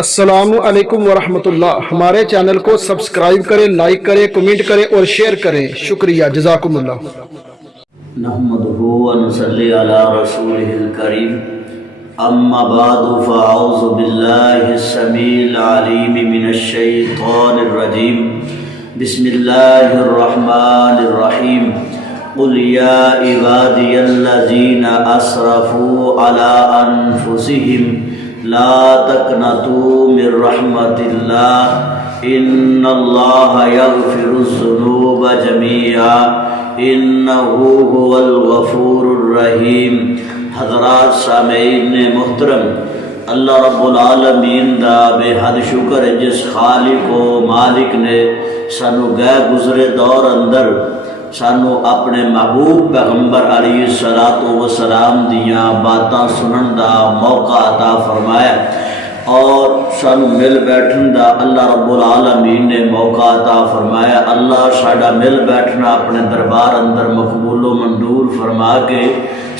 السلام علیکم ورحمۃ اللہ۔ ہمارے چینل کو سبسکرائب کریں، لائک کریں، کمنٹ کریں اور شیئر کریں۔ شکریہ، جزاکم اللہ۔ نحمده ونصلي على رسوله الكريم اما بعد فاعوذ بالله السميع العليم من الشيطان الرجيم بسم الله الرحمن الرحيم قل يا عبادي الذين اسرفوا على انفسهم لا تقنطوا من رحمة الله ان الله يغفر الذنوب جميعا انہو هو الغفور الرحیم۔ حضرات سامعین محترم، اللہ رب العالمین دا بے حد شکر ہے جس خالق و مالک نے سانو گئے گزرے دور اندر سانو اپنے محبوب پیغمبر علیہ الصلوۃ والسلام دیاں باتاں سنن دا موقع عطا فرمایا اور سانو مل بیٹھن دا اللہ رب العالمین نے موقع عطا فرمایا۔ اللہ ساڈا مل بیٹھنا اپنے دربار اندر مقبول و منظور فرما کے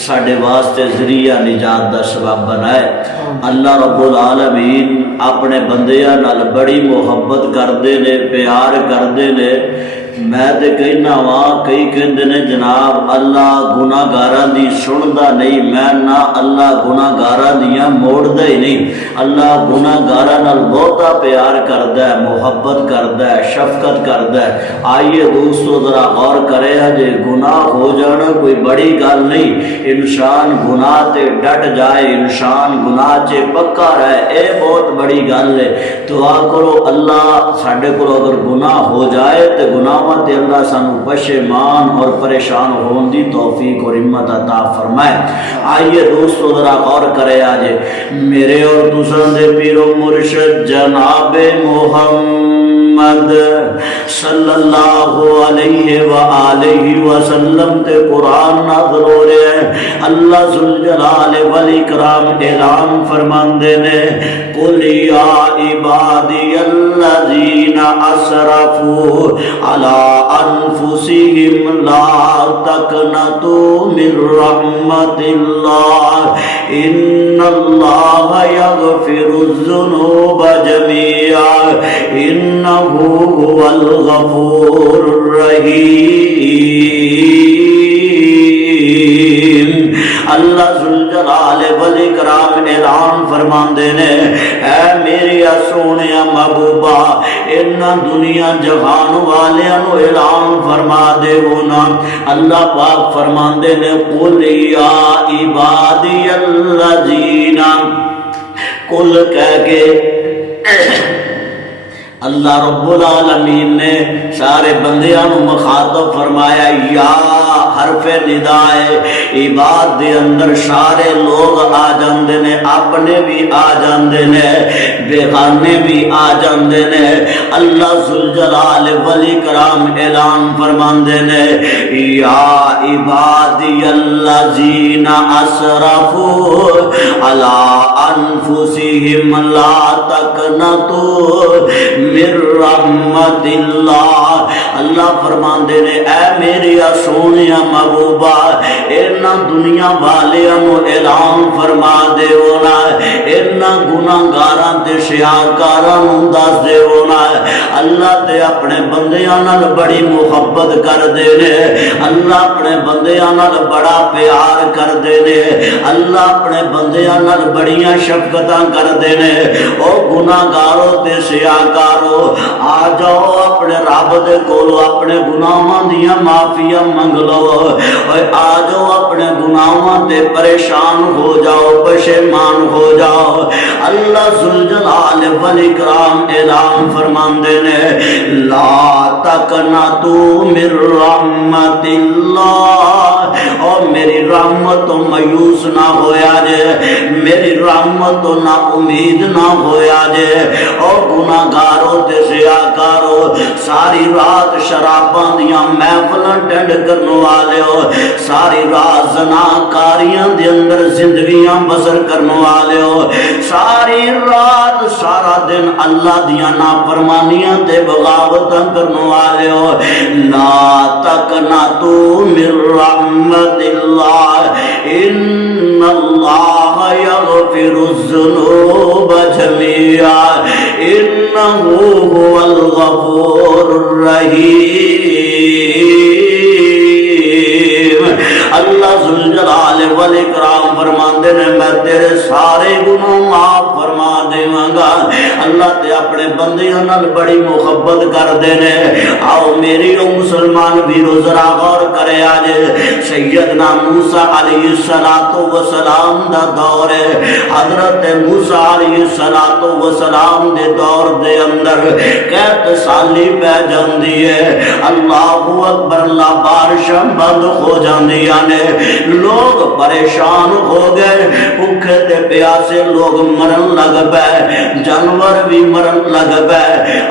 ساڈے واسطے ذریعہ نجات دا سبب بنائے۔ اللہ رب العالمین اپنے بندیاں نال بڑی محبت کردے نے، پیار کردے نے۔ میں تے کہنا وا کئی کہندے نے جناب اللہ گناہ گاراں دی سندا نہیں، میں نہ اللہ گناہ گاراں دیاں موڑدا ہی نہیں۔ اللہ گناہ گاراں نال بہتا پیار کردا ہے، محبت کردا ہے، شفقت کردا ہے۔ آئیے دوستو ذرا غور کرے جے گناہ ہو جانا کوئی بڑی گل نہیں، انسان گناہ تے ڈٹ جائے، انسان گناہ چے پکا رہے، اے بہت بڑی گل ہے۔ دعا کرو اللہ ساڈے کول اگر گناہ ہو جائے تے گناہ تے اللہ سانو پشیمان اور پریشان ہون دی توفیق اور ہمت عطا فرمائے۔ آئیے دوستو ذرا غور کرے آجے میرے اور تساں دے پیر و مرشد جناب محمد صلی اللہ علیہ وآلہ وسلم تے قرآن نازل ہو رہے ہیں۔ اللہ ذوالجلال والاکرام اعلان فرماندے نے قل یا عبادی الذین اسرفوا علی انفسهم لا تقنطوا من رحمت اللہ ان اللہ یغفر الذنوب جميعا انہ هو الغفور الرحیم۔ اللہ ذوالجلال والاکرام اعلان فرماندے نے اے میری سونیا محبوبہ انہاں دنیا جہان والیاں نو اعلان فرما دے ہونا۔ اللہ پاک فرماندے نے قل یا عبادی الذین، قل کہہ کے اللہ رب العالمین نے سارے بندیاں نو مخاطب فرمایا، یا حرف ندائے عباد دے اندر سارے لوگ آ جاندے نے، اپنے بھی آ جاندے نے، بیگانے بھی آ جاندے نے۔ اللہ ذوالجلال والاکرام اعلان فرماندے نے یا عبادی الذین اسرفوا علی انفسهم لا تقنطوا من رحمت اللہ۔ اللہ فرماندے نے اے میری سونیا محبوبہ انہاں دنیا والیاں نو اعلان فرما دیو نا، انہاں گناہ گاراں تے سیاکاراں نو دس دیو نا اللہ تے اپنے بندیاں نال بڑی محبت کر دے نے، اللہ اپنے بندیاں نال بڑا پیار کر دے نے، اللہ اپنے بندیاں نال بڑیاں شفقتاں کر دے نے۔ او گناہ گارو تے سیاکار آ جاؤ اپنے رب دے کولو، اپنے گناہاں دیاں معافیاں منگ لو، آ جاؤ اپنے گناہاں تے پریشان ہو جاؤ، پشیمان ہو جاؤ۔ اللہ ذوالجلال والاکرام اعلان فرماندے نے لا تقنطوا من رحمت اللہ، اور میری رحمت تو مایوس نہ ہویا جے، میری رحمت تو نا امید نہ ہویا جے۔ اور گناہ گارو تے سیاکارو ساری رات شراباں دیاں محفلاں ٹینڈ کرنے والے ہو، ساری رات زناکاریاں دے اندر زندگیاں بسر کرنے والے ہو، ساری رات سارا دن اللہ دیاں نافرمانیاں تے بغاوتاں کرنے والے ہو، لا تقنطوا من رحمت اللہ ان اللہ یغفر الذنوب جميعا الغفور الرحیم۔ اللہ ذوالجلال والاکرام فرماندے نے میں تیرے سارے گناہ معاف فرما دیواں گا۔ اللہ تے اپنے بندیاں نال بڑی محبت کردے نے۔ آؤ میری او مسلمان ویرو ذرا غور کرے آج سیدنا موسیٰ علیہ السلام دا دور ہے۔ حضرت موسیٰ علیہ السلام دے دور دے اندر قحط سالی پہ جاندی ہے۔ اللہ اکبر، اللہ بارشاں بند ہو جاندیاں نے، لوگ پریشان ہو گئے، بھوکے تے پیاسے لوگ مرن لگ پے، جانور بھی مرن لگ پے۔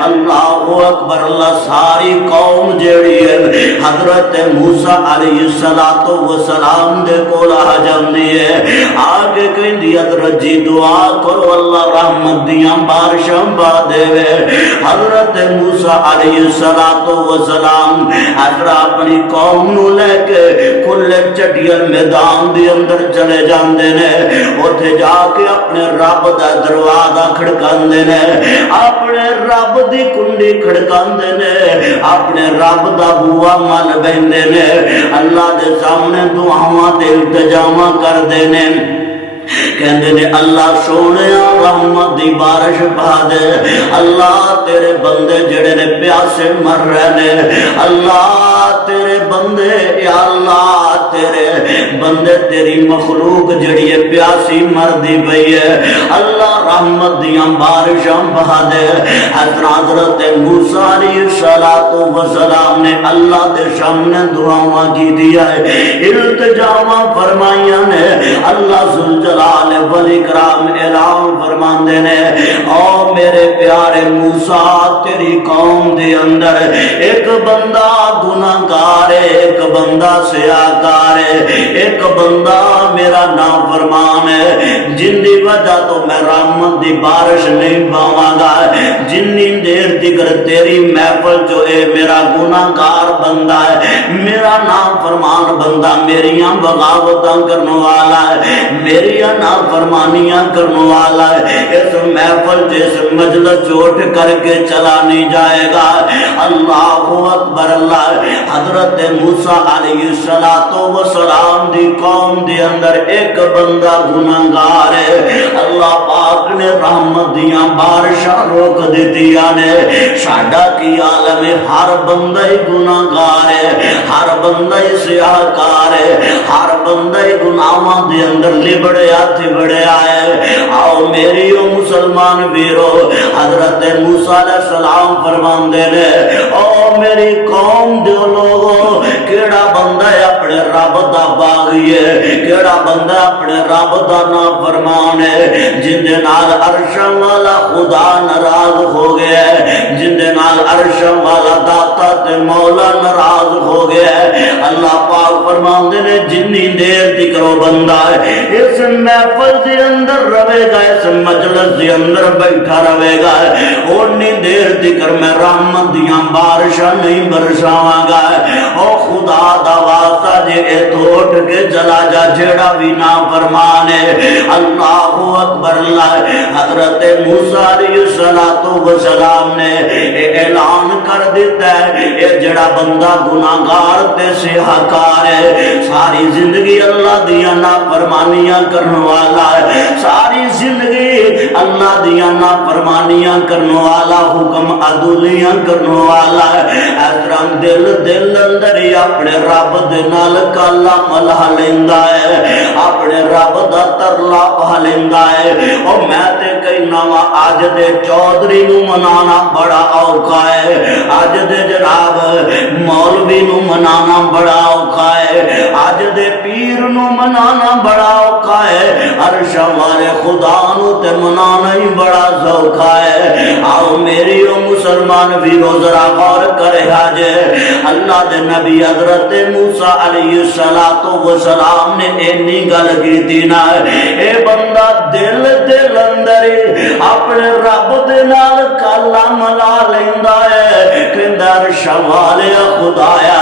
اللہ اکبر، اللہ ساری قوم جیڑی ہے حضرت موسیٰ علیہ السلام دے کول آ جاندی ہے، آگے کہندی حضرت جی دعا کرو اللہ رحمت دیاں بارشاں پا دے۔ حضرت موسیٰ علیہ السلام حضرت اپنی قوم نو لے کے کھلے چٹیل میدان دے اندر چلے جاندے نے، اوتھے جا کے اپنے رب دا دروازہ کھڑکاندے نے، اپنے رب دی کنڈی کھڑکاندے نے، اپنے رب دا بوا مل بہندے نے، اللہ دے سامنے دعاواں تے التجاواں کردے نے، کہندے نے اللہ سونیا رحمت دی بارش پا دے۔ اللہ تیرے بندے جڑے نے پیاسے مر رہے نے، اللہ تیرے بندے، یا اللہ تیرے بندے تیری مخلوق جڑی ہے پیاسی مردی پئی ہے، اللہ رحمت دیاں بارشاں پا دے۔ حضرت موسیٰ علیہ السلام نے اللہ دے سامنے دعاواں کی دیا ہے، التجاواں فرمائیاں نے۔ اللہ ذوالجلال والاکرام اعلان فرماندے نے، او میرے پیارے موسیٰ تیری قوم دے اندر ایک بندہ گناہگار ہے، ایک بندہ سیاہکار ہے، ایک بندہ میرا نافرمان ہے، جن دی وجہ تو میں رحمت دی بارش نہیں پاواں گا، جنی دیر تک تیری محفل جو ہے میرا گناہگار بندہ ہے، میرا نافرمان بندہ میریاں بغاوتاں کرنے والا ہے، میری نافرمانیاں کرنے والا ہے، اس محفل جس مجلس چھوٹ کر کے چلا نہیں جائے گا۔ اللہ اکبر، اللہ حضرت موسیٰ علیہ السلام دی قوم دے اندر ایک بندہ گناہگار ہے، اللہ پاک نے رحمت دیاں بارشاں روک دتیاں نے۔ ساڈا کی عالم ہے، ہر بندہ ہی گناہگار ہے، ہر بندہ ہی سیاہکار ہے، ہر بندہ ہی گناہاں دے اندر لبڑیا تھی بڑیا ہے۔ آؤ میری او مسلمان ویرو، حضرت موسیٰ علیہ السلام فرماندے نے، او میری قوم دے لوگوں، کیڑا بندہ ہے اپنے رب دا باغی ہے، کیڑا بندہ اپنے رب دا نافرمان ہے، جن دے نال عرش والا خدا ناراض ہو گیا ہے، جن دے نال عرش والا داتا تے مولا ناراض ہو گیا ہے۔ اللہ پاک فرماندے نے جنی دیر تک وہ بندہ ہے اس محفل دے اندر رہے گا، اس مجلس دے اندر بیٹھا رہے گا، اونی دیر تک میں رحمت دیاں بارشاں نہیں برساواں گا۔ او خدا دا واسطہ جے اتھوں اٹھ کے چلا جا جیڑا بھی نافرمان ہے۔ اللہ اکبر، اللہ حضرت موسیٰ علیہ السلام نے اعلان کر دیتا ہے، اے جڑا بندہ گناہگار تے سیاہکار ہے، ساری زندگی اللہ دیاں نافرمانیاں کرنے والا ہے، ساری زندگی اللہ دیاں نافرمانیاں کرنے والا، حکم عدولیاں کرنے والا ہے، اس طرح دل اندر ہی اپنے رب دے نال کالا ملا لیندا ہے، اپنے رب دا ترلا پا لیندا ہے۔ او میں تے کہنا وا اج دے چودھری نو منانا بڑا اوکھا ہے، اج دے جناب مولوی نو منانا بڑا اوکھا ہے، اج دے پیر نو منانا بڑا اوکھا ہے، عرش والے خدا نو تے منانا ہی بڑا سوکھا ہے۔ آؤ میری او مسلمان ویرو ذرا غور کرے آج اللہ دے نبی حضرت موسیٰ علیہ السلام نے اینی گل کیتی نا، اے بندہ دل اندر اپنے رب دے نال کالا ملا لیندا ہے، کہندا عرش والے خدایا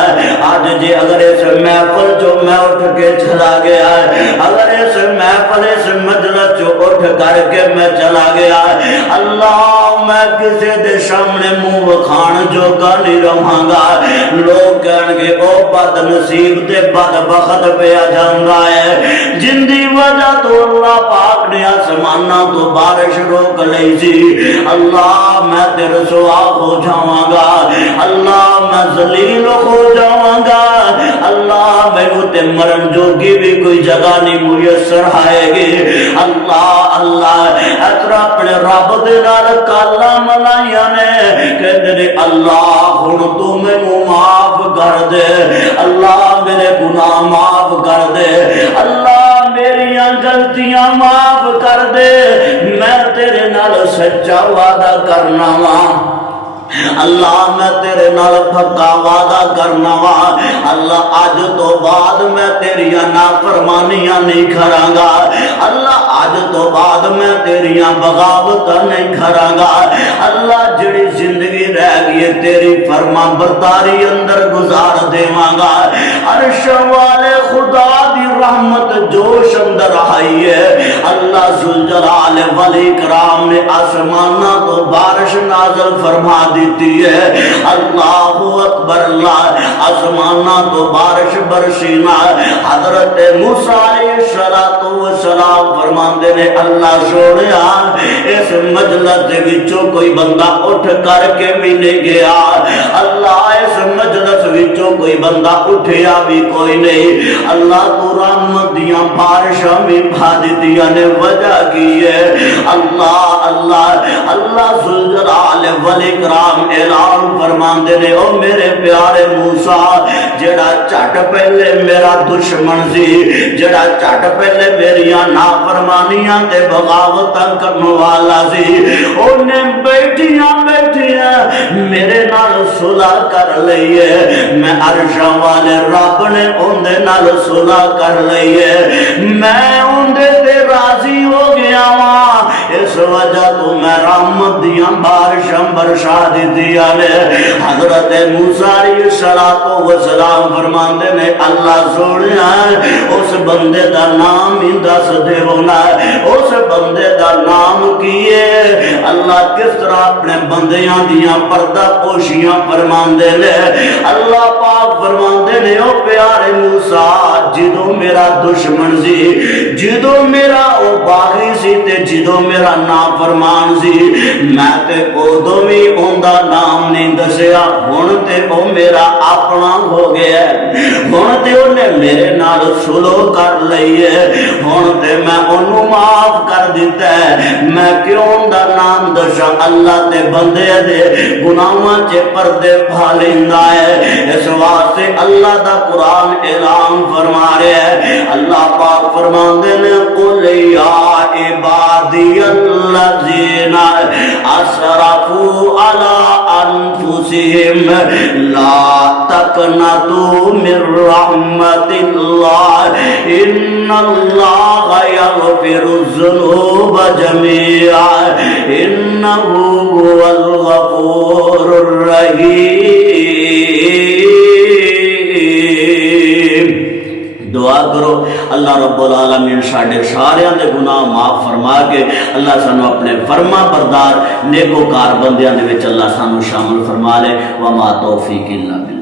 اج جے اگر اس محفل جو میں اٹھ کے چلا گیا ہے، اگر اس محفل اس مجلس جو اٹھ کر کے میں چلا گیا ہے، اللہ میں کسے دے سامنے منہ وکھان جوگا نہیں رہاں گا۔ لوگ کہن گے او بد نصیب تے بد بخت پیا جاندا ہے جن دی وجہ تو اللہ پاک نے آسماناں تو بارش روک لئی سی۔ اللہ میں تے رسوا ہو جاواں گا، اللہ میں ذلیل ہو جاواں گا، اللہ میں تے مرن جوگی بھی کوئی جگہ نہیں میسر آئے گی۔ اللہ اللہ اترا اپنے رب دے نال کالا ملائیاں نے کہندے نے اللہ ہن تو مینوں معاف کر دے، اللہ میرے گناہ معاف کر دے، اللہ میریاں غلطیاں معاف کر دے، میں تیرے نال سچا وعدہ کرنا وا، اللہ میں تیرے نال پکا وعدہ کرنا وا، اللہ اج تو بعد میں تیریاں نافرمانیاں نہیں کراں گا، اللہ اج تو بعد میں تیریاں بغاوتاں نہیں کراں گا، اللہ جڑی زندگی رہ گئی تیری فرما برداری اندر گزار دیواں گا۔ عرش والے خدا دی رحمت جوش اندر آئی ہے، اللہ ذوالجلال والاکرام نے آسماناں تو بارش نازل فرما دیتی ہے، اللہ اکبر، اللہ آسماناں تو بارش برسینا۔ حضرت موسیٰ علیہ السلام فرماندے نے اللہ سونیا اس مجلس دے وچوں کوئی بندہ اٹھ کر کے بھی نہیں گیا، اللہ اس مجلس وچوں کوئی بندہ اٹھیا بھی کوئی نہیں، اللہ تو رحمت دیاں بارشاں بھی پا دتیاں نے، وجہ کی ہے اللہ اللہ اللہ ذوالجلال والاکرام اعلان فرماندے نے او میرے پیارے موسیٰ جڑا چٹ پہلے میرا دشمن سی، جڑا چٹ پہلے میریاں نافرمانیاں تے بغاوتاں کرن والا سی، اونے بیٹھیاں بیٹھیاں میرے نال صلح کر لئی ہے، میں عرشاں والے رب نے اوندے نال صلح کر لئی ہے، میں اوندے تے راضی ہو گیا ہاں، اس وجہ تو میں رحمت دیاں بارشاں برسا دتیاں نے۔ حضرت موسیٰ علیہ السلام فرماندے نے اللہ سونیا اس بندے دا نام ہی دس دیونا، اس بندے دا نام کیے، اللہ کس طرح اپنے بندیاں دیاں پردہ پوشیاں فرماندے نے، اللہ پاک فرماندے نے او پیارے موسیٰ جدوں میرا دشمن سی، جدوں میرا او باغی سی تے جدوں میرا نافرمان سی، میں تے ادوں بھی اوندا نام نہیں دسیا، ہن تے او میرا اپنا ہو گیا ہے، ہن تے اونے میرے نال صلح کر لئی ہے، ہن تے میں اونوں معاف کر دیتا ہے، میں کیوں اوندا نام دساں، اللہ تے بندے دے گناہاں چ پردے پا لیندا ہے، اس واسطے اللہ دا قرآن اعلان فرما رہا ہے، اللہ پاک فرماندے نے قل یا عبادی الذین اسرفوا علی انفسہم لا تقنطوا من رحمت اللہ ان اللہ یغفر الذنوب جميعا انہ هو الغفور الرحیم۔ دعا کرو اللہ رب العالمین ساڈے سارے دے گناہ معاف فرما کے اللہ سانو اپنے فرما بردار نیکوکار بندیاں دے وچ اللہ سانو شامل فرما لے، وما توفیق الا باللہ۔